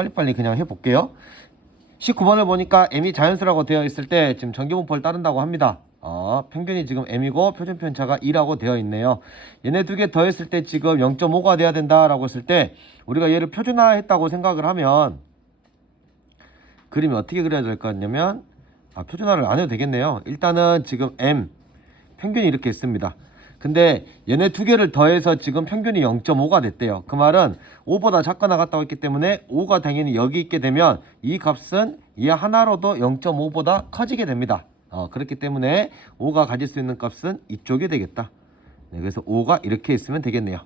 빨리빨리 그냥 해볼게요. 19번을 보니까 m이 자연수라고 되어 있을 때 지금 전기분포를 따른다고 합니다. 평균이 지금 m이고 표준편차가 2라고 되어 있네요. 얘네 두 개 더했을 때 지금 0.5가 돼야 된다라고 했을 때 우리가 얘를 표준화했다고 생각을 하면 그림이 어떻게 그려야 될 것 같냐면 표준화를 안 해도 되겠네요. 일단은 지금 m 평균이 이렇게 있습니다. 근데 얘네 두 개를 더해서 지금 평균이 0.5가 됐대요. 그 말은 5보다 작거나 같다고 했기 때문에 5가 당연히 여기 있게 되면 이 값은 얘 하나로도 0.5보다 커지게 됩니다. 그렇기 때문에 5가 가질 수 있는 값은 이쪽이 되겠다. 네, 그래서 5가 이렇게 있으면 되겠네요.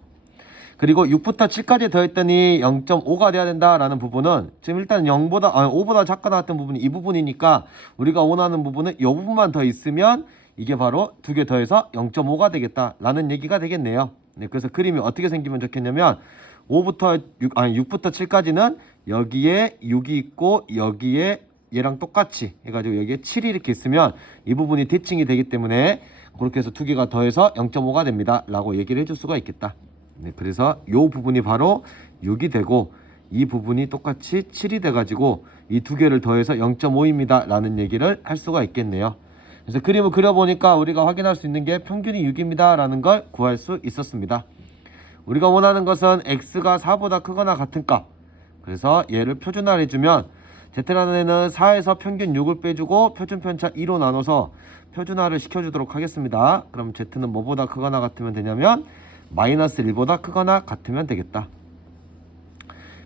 그리고 6부터 7까지 더했더니 0.5가 돼야 된다라는 부분은 지금 일단 5보다 작거나 같은 부분이 이 부분이니까 우리가 원하는 부분은 이 부분만 더 있으면 이게 바로 두 개 더해서 0.5가 되겠다라는 얘기가 되겠네요. 네, 그래서 그림이 어떻게 생기면 좋겠냐면 6부터 7까지는 여기에 6이 있고 여기에 얘랑 똑같이 해가지고 여기에 7이 이렇게 있으면 이 부분이 대칭이 되기 때문에 그렇게 해서 두 개가 더해서 0.5가 됩니다 라고 얘기를 해줄 수가 있겠다. 네, 그래서 이 부분이 바로 6이 되고 이 부분이 똑같이 7이 돼가지고 이 두 개를 더해서 0.5입니다 라는 얘기를 할 수가 있겠네요. 그래서 그림을 그려보니까 우리가 확인할 수 있는 게 평균이 6입니다 라는 걸 구할 수 있었습니다. 우리가 원하는 것은 x가 4보다 크거나 같은 값. 그래서 얘를 표준화를 해주면 z라는 애는 4에서 평균 6을 빼주고 표준편차 2로 나눠서 표준화를 시켜주도록 하겠습니다. 그럼 z는 뭐보다 크거나 같으면 되냐면 마이너스 1보다 크거나 같으면 되겠다.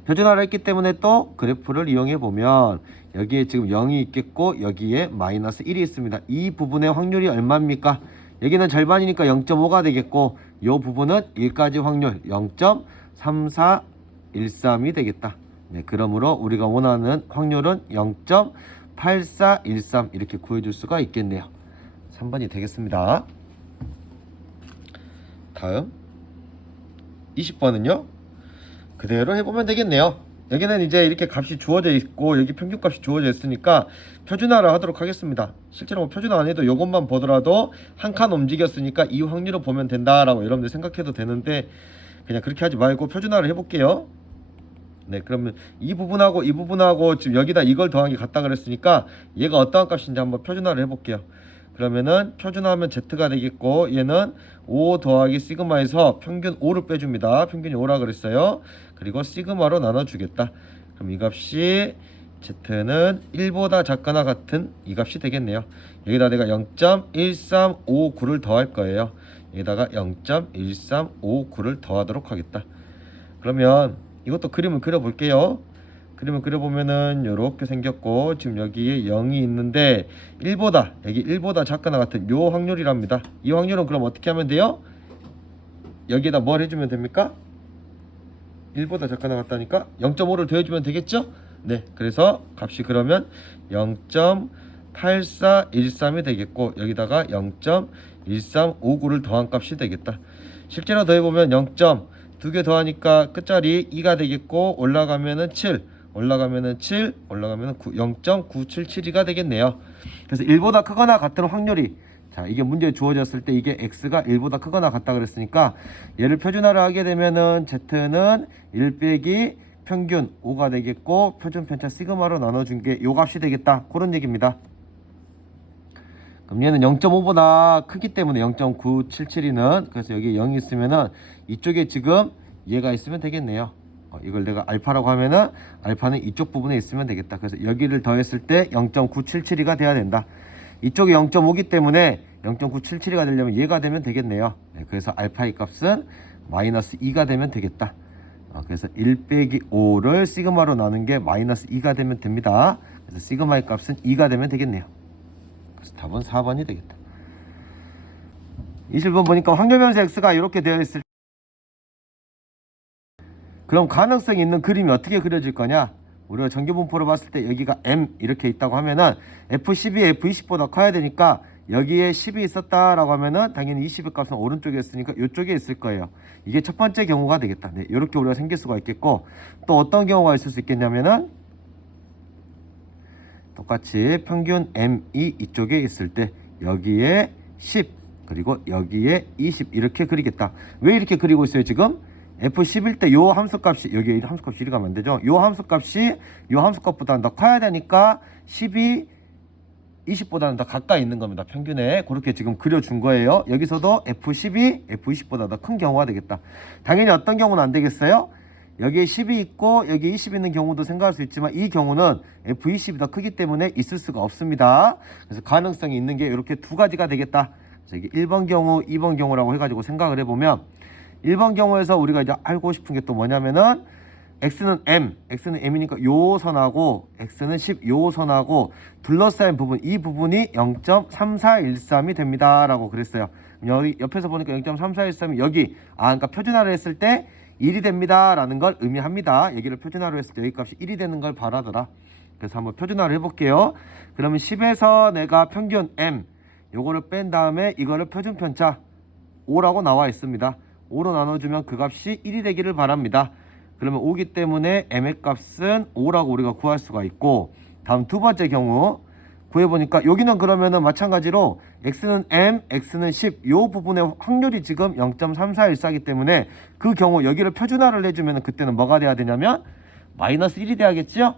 표준화를 했기 때문에 또 그래프를 이용해 보면 여기에 지금 0이 있겠고 여기에 마이너스 1이 있습니다. 이 부분의 확률이 얼마입니까? 여기는 절반이니까 0.5가 되겠고 이 부분은 1까지 확률 0.3413이 되겠다. 네, 그러므로 우리가 원하는 확률은 0.8413 이렇게 구해줄 수가 있겠네요. 3번이 되겠습니다. 다음 20번은요 그대로 해보면 되겠네요. 여기는 이제 이렇게 값이 주어져 있고 여기 평균값이 주어져 있으니까 표준화를 하도록 하겠습니다. 실제로 뭐 표준화 안 해도 이것만 보더라도 한 칸 움직였으니까 이 확률을 보면 된다라고 여러분들 생각해도 되는데 그냥 그렇게 하지 말고 표준화를 해볼게요. 네, 그러면 이 부분하고 지금 여기다 이걸 더한 게 같다 그랬으니까 얘가 어떠한 값인지 한번 표준화를 해볼게요. 그러면은 표준화하면 z가 되겠고 얘는 5 더하기 시그마에서 평균 5를 빼줍니다. 평균이 5라 그랬어요. 그리고 시그마로 나눠주겠다. 그럼 이 값이 z는 1보다 작거나 같은 이 값이 되겠네요. 여기다 내가 0.1359를 더할 거예요. 여기다가 0.1359를 더하도록 하겠다. 그러면 이것도 그림을 그려볼게요. 그림을 그려보면은 이렇게 생겼고 지금 여기에 0이 있는데 1보다 여기 1보다 작거나 같은 요 확률이랍니다. 이 확률은 그럼 어떻게 하면 돼요? 여기에다 뭘 해주면 됩니까? 1보다 작거나 같다니까 0.5를 더해주면 되겠죠? 네, 그래서 값이 그러면 0.8413이 되겠고 여기다가 0.1359를 더한 값이 되겠다. 실제로 더해보면 0. 두 개 더하니까 끝자리 2가 되겠고 올라가면은 7 올라가면은 7 올라가면은 0.9772가 되겠네요. 그래서 1보다 크거나 같은 확률이 이게 문제에 주어졌을 때 이게 x가 1보다 크거나 같다 그랬으니까 얘를 표준화를 하게 되면은 z는 1 빼기 평균 5가 되겠고 표준편차 시그마로 나눠준 게 요 값이 되겠다. 그런 얘기입니다. 그럼 얘는 0.5보다 크기 때문에 0.9772는 그래서 여기 0이 있으면은 이쪽에 지금 얘가 있으면 되겠네요. 이걸 내가 알파라고 하면은 알파는 이쪽 부분에 있으면 되겠다. 그래서 여기를 더했을 때 0.9772가 돼야 된다. 이쪽이 0.5기 때문에 0.9772가 되려면 얘가 되면 되겠네요. 네, 그래서 알파의 값은 마이너스 2가 되면 되겠다. 그래서 1 빼기 5를 시그마로 나눈 게 마이너스 2가 되면 됩니다. 그래서 시그마의 값은 2가 되면 되겠네요. 그래서 답은 4번이 되겠다. 21번 보니까 확률변수 x가 이렇게 되어 있을 그럼 가능성이 있는 그림이 어떻게 그려질 거냐? 우리가 전기분포를 봤을 때 여기가 m 이렇게 있다고 하면은 f12, f20보다 커야 되니까 여기에 10이 있었다라고 하면은 당연히 20의 값은 오른쪽에 있으니까 이쪽에 있을 거예요. 이게 첫 번째 경우가 되겠다. 네, 이렇게 우리가 생길 수가 있겠고 또 어떤 경우가 있을 수 있겠냐면은 똑같이 평균 m이 이쪽에 있을 때 여기에 10 그리고 여기에 20 이렇게 그리겠다. 왜 이렇게 그리고 있어요 지금? F10일 때 요 함수값이 여기 함수값이 1이 가면 안 되죠. 요 함수값이 요 함수값보다는 더 커야 되니까 10이 20보다는 더 가까이 있는 겁니다. 평균에 그렇게 지금 그려준 거예요. 여기서도 F10이 F20보다 더 큰 경우가 되겠다. 당연히 어떤 경우는 안 되겠어요? 여기에 10이 있고 여기에 20이 있는 경우도 생각할 수 있지만 이 경우는 F20이 더 크기 때문에 있을 수가 없습니다. 그래서 가능성이 있는 게 이렇게 두 가지가 되겠다. 그래서 이게 1번 경우, 2번 경우라고 해가지고 생각을 해보면 1번 경우에서 우리가 이제 알고 싶은 게 또 뭐냐면은 x는 m이니까 요 선하고 x는 10 요 선하고 둘러싸인 부분 이 부분이 0.3413이 됩니다 라고 그랬어요. 여기 옆에서 보니까 0.3413이 여기 그러니까 표준화를 했을 때 1이 됩니다 라는 걸 의미합니다. 여기를 표준화로 했을 때 여기 값이 1이 되는 걸 바라더라. 그래서 한번 표준화를 해볼게요. 그러면 10에서 내가 평균 m 요거를 뺀 다음에 이거를 표준편차 5라고 나와 있습니다. 5로 나눠주면 그 값이 1이 되기를 바랍니다. 그러면 5기 때문에 m의 값은 5라고 우리가 구할 수가 있고, 다음 두 번째 경우 구해보니까 여기는 그러면은 마찬가지로 x는 m, x는 10 요 부분의 확률이 지금 0.3414이기 때문에 그 경우 여기를 표준화를 해주면 그때는 뭐가 돼야 되냐면 마이너스 1이 돼야겠죠?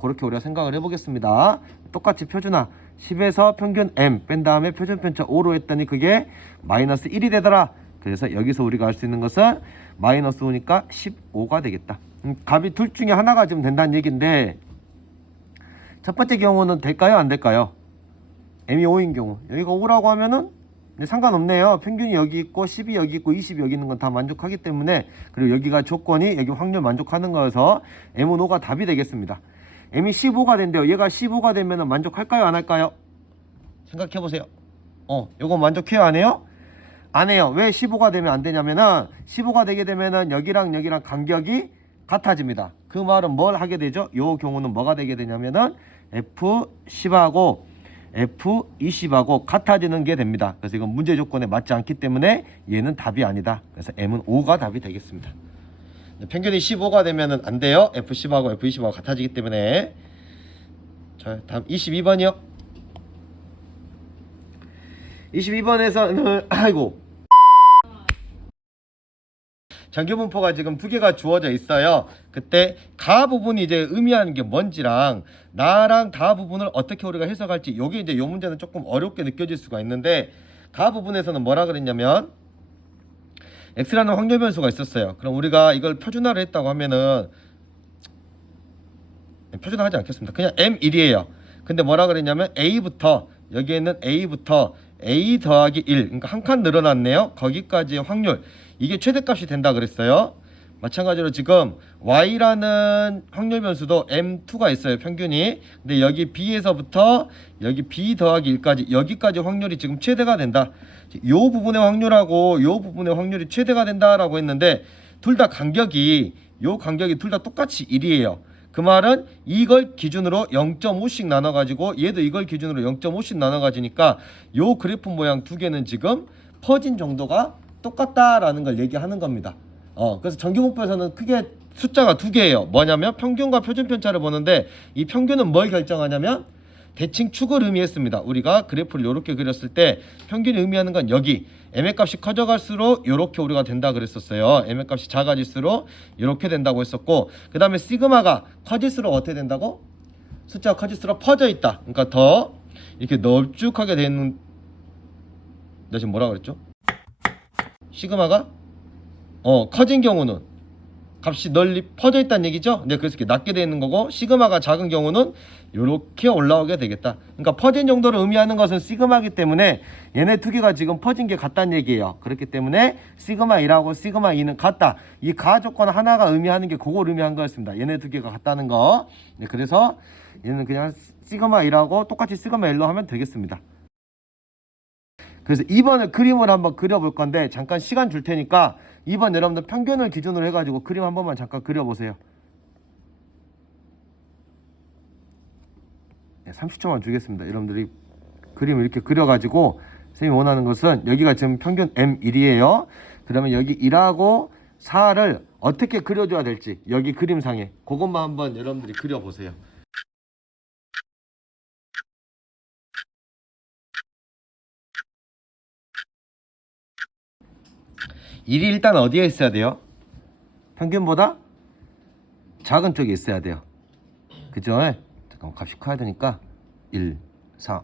그렇게 우리가 생각을 해보겠습니다. 똑같이 표준화 10에서 평균 m 뺀 다음에 표준편차 5로 했더니 그게 마이너스 1이 되더라. 그래서 여기서 우리가 알 수 있는 것은 마이너스 5니까 15가 되겠다. 값이 둘 중에 하나가 지금 된다는 얘기인데 첫 번째 경우는 될까요? 안 될까요? m이 5인 경우 여기가 5라고 하면은 상관없네요. 평균이 여기 있고 10이 여기 있고 20이 여기 있는 건 다 만족하기 때문에, 그리고 여기가 조건이 여기 확률 만족하는 거여서 m은 5가 답이 되겠습니다. m이 15가 된대요. 얘가 15가 되면은 만족할까요? 안 할까요? 생각해 보세요. 요거 만족해요? 안 해요? 안 해요. 왜 15가 되면 안 되냐면은 15가 되게 되면은 여기랑 여기랑 간격이 같아집니다. 그 말은 뭘 하게 되죠? 요 경우는 뭐가 되게 되냐면은 F10하고 F20하고 같아지는 게 됩니다. 그래서 이건 문제 조건에 맞지 않기 때문에 얘는 답이 아니다. 그래서 M은 5가 답이 되겠습니다. 평균이 15가 되면은 안 돼요. F10하고 F20하고 같아지기 때문에. 자, 다음 22번이요. 22번에서는 아이고, 정규분포가 지금 두 개가 주어져 있어요. 그때 가 부분이 이제 의미하는 게 뭔지랑 나랑 다 부분을 어떻게 우리가 해석할지, 요게 이제 요 문제는 조금 어렵게 느껴질 수가 있는데, 가 부분에서는 뭐라 그랬냐면 x라는 확률 변수가 있었어요. 그럼 우리가 이걸 표준화를 했다고 하면은, 표준화하지 않겠습니다. 그냥 m1이에요. 근데 뭐라 그랬냐면 a부터, 여기에는 a부터 a 더하기 1, 그러니까 한 칸 늘어났네요. 거기까지의 확률, 이게 최대값이 된다 그랬어요. 마찬가지로 지금 y라는 확률 변수도 m2가 있어요. 평균이. 근데 여기 b에서부터 여기 b 더하기 1까지, 여기까지 확률이 지금 최대가 된다. 요 부분의 확률하고 요 부분의 확률이 최대가 된다라고 했는데, 둘 다 간격이, 요 간격이 둘 다 똑같이 1이에요. 그 말은 이걸 기준으로 0.5씩 나눠가지고 얘도 이걸 기준으로 0.5씩 나눠가지니까 요 그래프 모양 두 개는 지금 퍼진 정도가 똑같다라는 걸 얘기하는 겁니다. 그래서 정규분포에서는 크게 숫자가 두 개예요. 뭐냐면 평균과 표준편차를 보는데, 이 평균은 뭘 결정하냐면 대칭 축을 의미했습니다. 우리가 그래프를 이렇게 그렸을 때 평균이 의미하는 건 여기 m의 값이 커져갈수록 이렇게 우리가 된다 그랬었어요. m의 값이 작아질수록 이렇게 된다고 했었고, 그 다음에 시그마가 커질수록 어떻게 된다고? 숫자가 커질수록 퍼져 있다. 그러니까 더 이렇게 널쭉하게 되는, 내가 지금 뭐라 그랬죠? 시그마가 커진 경우는 값이 널리 퍼져 있다는 얘기죠. 네, 그래서 이렇게 낮게 되어 있는 거고, 시그마가 작은 경우는 이렇게 올라오게 되겠다. 그러니까 퍼진 정도를 의미하는 것은 시그마이기 때문에 얘네 두 개가 지금 퍼진 게 같다는 얘기예요. 그렇기 때문에 시그마 1하고 시그마 2는 같다. 이 가 조건 하나가 의미하는 게 그걸 의미한 거였습니다. 얘네 두 개가 같다는 거. 네, 그래서 얘는 그냥 시그마 1하고 똑같이 시그마 1로 하면 되겠습니다. 그래서 2번을 그림을 한번 그려볼 건데, 잠깐 시간 줄 테니까 2번 여러분들 평균을 기준으로 해가지고 그림 한 번만 잠깐 그려보세요. 네, 30초만 주겠습니다. 여러분들이 그림을 이렇게 그려가지고, 선생님이 원하는 것은 여기가 지금 평균 M1이에요. 그러면 여기 1하고 4를 어떻게 그려줘야 될지, 여기 그림상에 그것만 한번 여러분들이 그려보세요. 1이 일단 어디에 있어야 돼요? 평균보다 작은 쪽에 있어야 돼요. 그죠? 잠깐만 값이 커야 되니까 1, 4,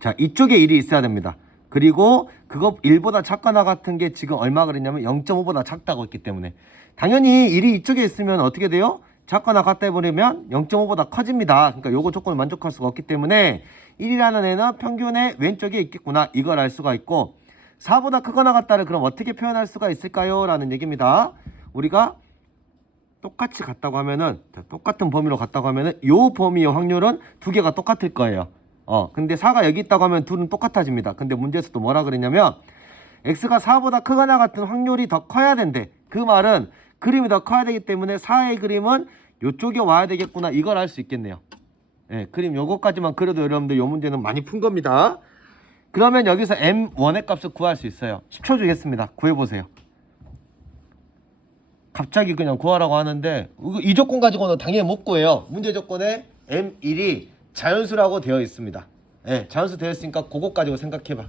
자, 이쪽에 1이 있어야 됩니다. 그리고 그거 1보다 작거나 같은 게 지금 얼마 그랬냐면 0.5보다 작다고 했기 때문에 당연히 1이 이쪽에 있으면 어떻게 돼요? 작거나 같다 해버리면 0.5보다 커집니다. 그러니까 요거 조건을 만족할 수가 없기 때문에 1이라는 애는 평균의 왼쪽에 있겠구나, 이걸 알 수가 있고, 4보다 크거나 같다를 그럼 어떻게 표현할 수가 있을까요? 라는 얘기입니다. 우리가 똑같이 같다고 하면은, 똑같은 범위로 같다고 하면은 요 범위의 확률은 두 개가 똑같을 거예요. 근데 4가 여기 있다고 하면 둘은 똑같아집니다. 근데 문제에서 또 뭐라 그랬냐면 x가 4보다 크거나 같은 확률이 더 커야 된대. 그 말은 그림이 더 커야 되기 때문에 4의 그림은 요쪽에 와야 되겠구나, 이걸 알 수 있겠네요. 예, 그림 요거까지만 그려도 여러분들 요 문제는 많이 푼 겁니다. 그러면 여기서 m1의 값을 구할 수 있어요. 10초 주겠습니다. 구해보세요. 갑자기 그냥 구하라고 하는데 이 조건 가지고는 당연히 못 구해요. 문제 조건에 m1이 자연수라고 되어 있습니다. 예, 자연수 되어 있으니까 그거 가지고 생각해봐.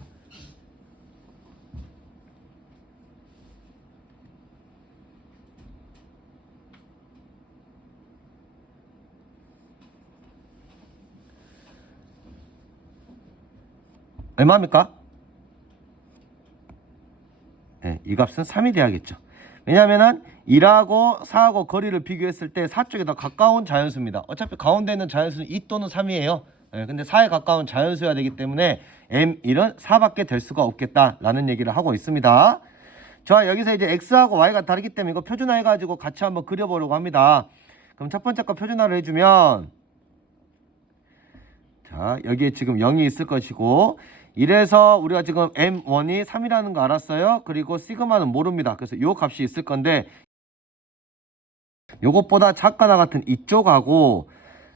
얼마입니까? 예, 이 값은 3이 돼야겠죠. 왜냐하면 1하고 4하고 거리를 비교했을 때 4 쪽에 더 가까운 자연수입니다. 어차피 가운데 있는 자연수는 2 또는 3이에요. 예, 근데 4에 가까운 자연수여야 되기 때문에 M1은 4밖에 될 수가 없겠다라는 얘기를 하고 있습니다. 자, 여기서 이제 X하고 Y가 다르기 때문에 이거 표준화해가지고 같이 한번 그려보려고 합니다. 그럼 첫 번째 거 표준화를 해주면, 자, 여기에 지금 0이 있을 것이고, 이래서 우리가 지금 M1이 3이라는 거 알았어요. 그리고 시그마는 모릅니다. 그래서 요 값이 있을 건데 요것보다 작거나 같은 이쪽하고,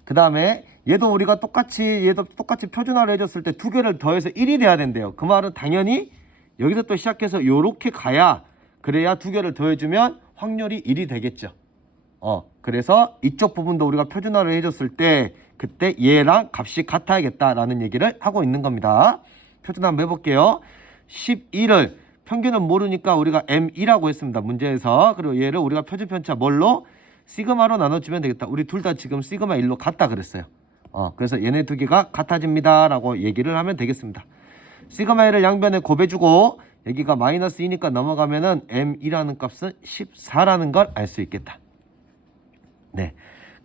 그 다음에 얘도 똑같이 표준화를 해줬을 때 두 개를 더해서 1이 돼야 된대요. 그 말은 당연히 여기서 또 시작해서 요렇게 가야, 그래야 두 개를 더해주면 확률이 1이 되겠죠. 그래서 이쪽 부분도 우리가 표준화를 해줬을 때 그때 얘랑 값이 같아야겠다라는 얘기를 하고 있는 겁니다. 표준화 한번 해볼게요. 11을 평균은 모르니까 우리가 M2라고 했습니다. 문제에서. 그리고 얘를 우리가 표준편차 뭘로? 시그마로 나눠주면 되겠다. 우리 둘 다 지금 시그마 1로 같다 그랬어요. 그래서 얘네 두 개가 같아집니다 라고 얘기를 하면 되겠습니다. 시그마 1을 양변에 곱해주고 여기가 마이너스 2니까 넘어가면은 M2라는 값은 14라는 걸 알 수 있겠다. 네,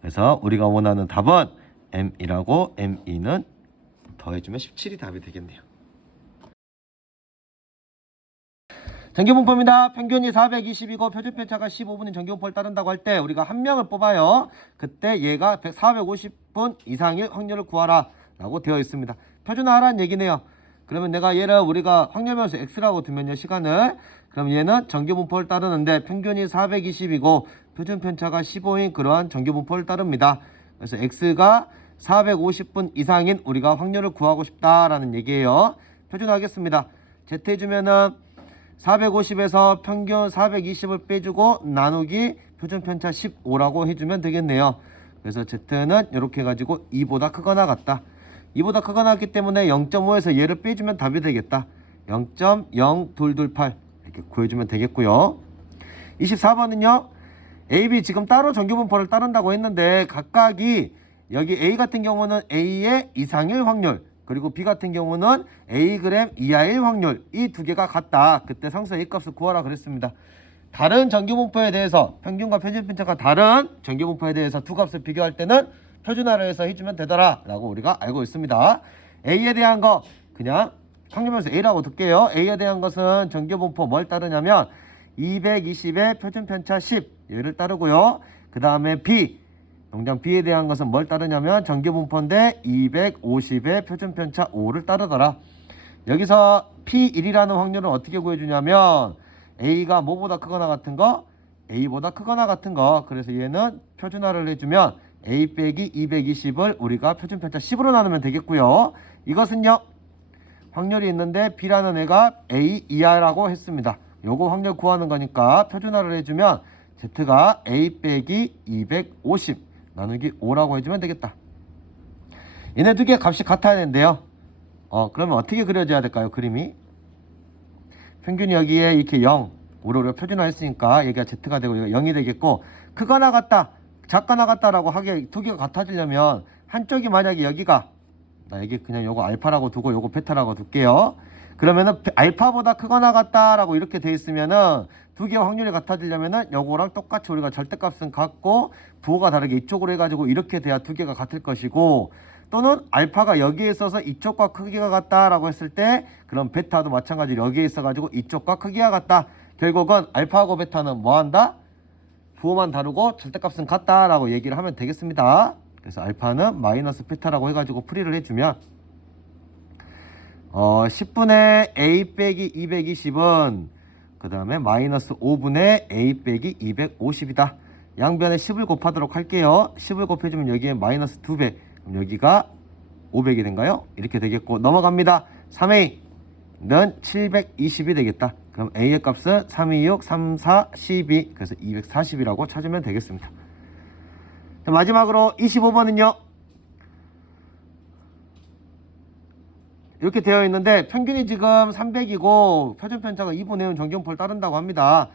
그래서 우리가 원하는 답은 M1하고 M2는 더해주면 17이 답이 되겠네요. 정규분포입니다. 평균이 420이고 표준편차가 15분인 정규분포를 따른다고 할 때 우리가 한 명을 뽑아요. 그때 얘가 450분 이상일 확률을 구하라 라고 되어 있습니다. 표준화하라는 얘기네요. 그러면 내가 얘를 우리가 확률변수 x라고 두면요, 시간을. 그럼 얘는 정규분포를 따르는데 평균이 420이고 표준편차가 15인 그러한 정규분포를 따릅니다. 그래서 x가 450분 이상인 우리가 확률을 구하고 싶다라는 얘기예요. 표준화하겠습니다. z 해주면은 450에서 평균 420을 빼주고 나누기 표준편차 15라고 해주면 되겠네요. 그래서 z는 이렇게 해가지고 2보다 크거나 같다. 2보다 크거나 같기 때문에 0.5에서 얘를 빼주면 답이 되겠다. 0.0228 이렇게 구해주면 되겠고요. 24번은요. A, B 지금 따로 정규분포를 따른다고 했는데 각각이 여기 A 같은 경우는 A의 이상일 확률, 그리고 B 같은 경우는 Ag 이하일 확률, 이 두 개가 같다. 그때 상수 A 값을 구하라 그랬습니다. 다른 정규분포에 대해서, 평균과 표준편차가 다른 정규분포에 대해서 두 값을 비교할 때는 표준화를 해서 해주면 되더라 라고 우리가 알고 있습니다. A에 대한 거 그냥 확률변수 A라고 둘게요. A에 대한 것은 정규분포 뭘 따르냐면 220의 표준편차 10 얘를 따르고요. 그 다음에 B, 농장 B에 대한 것은 뭘 따르냐면 정규분포인데 250의 표준편차 5를 따르더라. 여기서 P1이라는 확률은 어떻게 구해주냐면 A가 뭐보다 크거나 같은 거? A보다 크거나 같은 거. 그래서 얘는 표준화를 해주면 A 빼기 220을 우리가 표준편차 10으로 나누면 되겠고요. 이것은요, 확률이 있는데 B라는 애가 A 이하라고 했습니다. 요거 확률 구하는 거니까 표준화를 해주면 Z가 A 빼기 250 나누기 5라고 해주면 되겠다. 얘네 두 개 값이 같아야 되는데요. 그러면 어떻게 그려져야 될까요? 그림이 평균이 여기에 이렇게 0, 우리가 표준화했으니까 여기가 Z가 되고 여기가 0이 되겠고, 크거나 같다, 작거나 같다라고 하게 두 개가 같아지려면 한쪽이 만약에 여기가, 나 여기 그냥 요거 알파라고 두고 요거 베타라고 둘게요. 그러면은 알파보다 크거나 같다라고 이렇게 돼 있으면은 두 개의 확률이 같아지려면은 요거랑 똑같이 우리가 절대값은 같고 부호가 다르게 이쪽으로 해가지고 이렇게 돼야 두 개가 같을 것이고, 또는 알파가 여기에 있어서 이쪽과 크기가 같다라고 했을 때 그럼 베타도 마찬가지로 여기에 있어가지고 이쪽과 크기가 같다. 결국은 알파하고 베타는 뭐한다? 부호만 다르고 절대값은 같다라고 얘기를 하면 되겠습니다. 그래서 알파는 마이너스 베타라고 해가지고 풀이를 해주면 10분의 a 빼기 220은 그 다음에 마이너스 5분의 a 빼기 250이다. 양변에 10을 곱하도록 할게요. 10을 곱해주면 여기에 마이너스 2배, 그럼 여기가 500이 된가요? 이렇게 되겠고, 넘어갑니다. 3a는 720이 되겠다. 그럼 a의 값은 326, 34, 12, 그래서 240이라고 찾으면 되겠습니다. 자, 마지막으로 25번은요. 이렇게 되어 있는데 평균이 지금 300이고 표준편차가 2분의 1 정경포를 따른다고 합니다.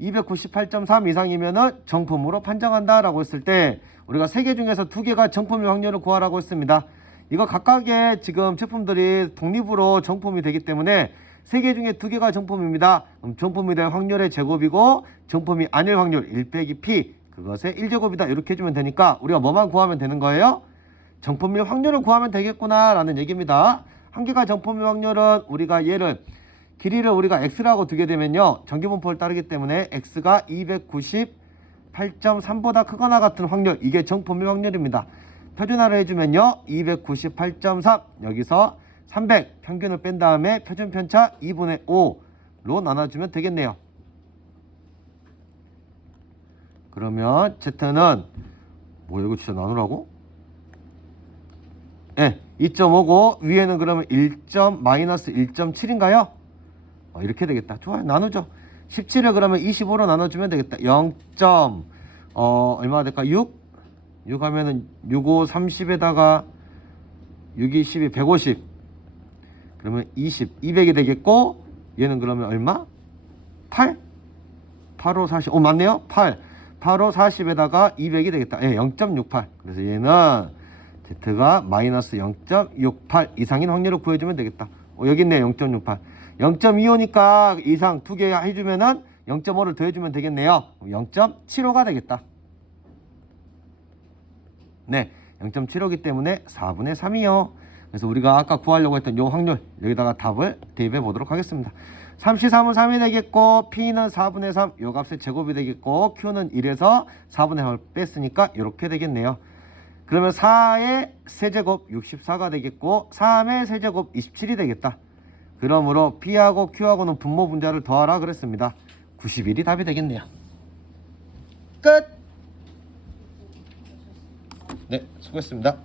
298.3 이상이면은 정품으로 판정한다라고 했을 때 우리가 3개 중에서 2개가 정품일 확률을 구하라고 했습니다. 이거 각각의 지금 제품들이 독립으로 정품이 되기 때문에 3개 중에 2개가 정품입니다. 그럼 정품이 될 확률의 제곱이고 정품이 아닐 확률 1 빼기 P, 그것의 1제곱이다. 이렇게 해주면 되니까 우리가 뭐만 구하면 되는 거예요? 정품일 확률을 구하면 되겠구나 라는 얘기입니다. 한 개가 정품일 확률은 우리가 얘를 길이를 우리가 x라고 두게 되면요, 전기분포를 따르기 때문에 x가 298.3보다 크거나 같은 확률, 이게 정품일 확률입니다. 표준화를 해주면요 298.3, 여기서 300 평균을 뺀 다음에 표준편차 2분의 5로 나눠주면 되겠네요. 그러면 Z는 뭐야, 이거 진짜 나누라고? 네, 2.5고 위에는 그러면 1.-1.7인가요? 이렇게 되겠다. 좋아요, 나누죠. 17을 그러면 25로 나눠주면 되겠다. 0. 얼마가 될까? 6 하면은 6, 5, 30에다가 6, 2, 12, 150. 그러면 20, 200이 되겠고, 얘는 그러면 얼마? 8? 8, 5, 40. 맞네요. 8, 5, 40에다가 200이 되겠다. 예, 0.68. 그래서 얘는 Z가 마이너스 0.68 이상인 확률을 구해주면 되겠다. 여기 있네요. 0.68. 0.25니까 이상 2개 해주면은 0.5를 더해주면 되겠네요. 0.75가 되겠다. 네, 0.75이기 때문에 4분의 3이요. 그래서 우리가 아까 구하려고 했던 요 확률, 여기다가 답을 대입해 보도록 하겠습니다. 33은 3이 되겠고, P는 4분의 3, 요 값의 제곱이 되겠고, Q는 1에서 4분의 3을 뺐으니까 이렇게 되겠네요. 그러면 4의 세제곱 64가 되겠고, 3의 세제곱 27이 되겠다. 그러므로 P하고 Q하고는 분모 분자를 더하라 그랬습니다. 91이 답이 되겠네요. 끝! 네, 수고했습니다.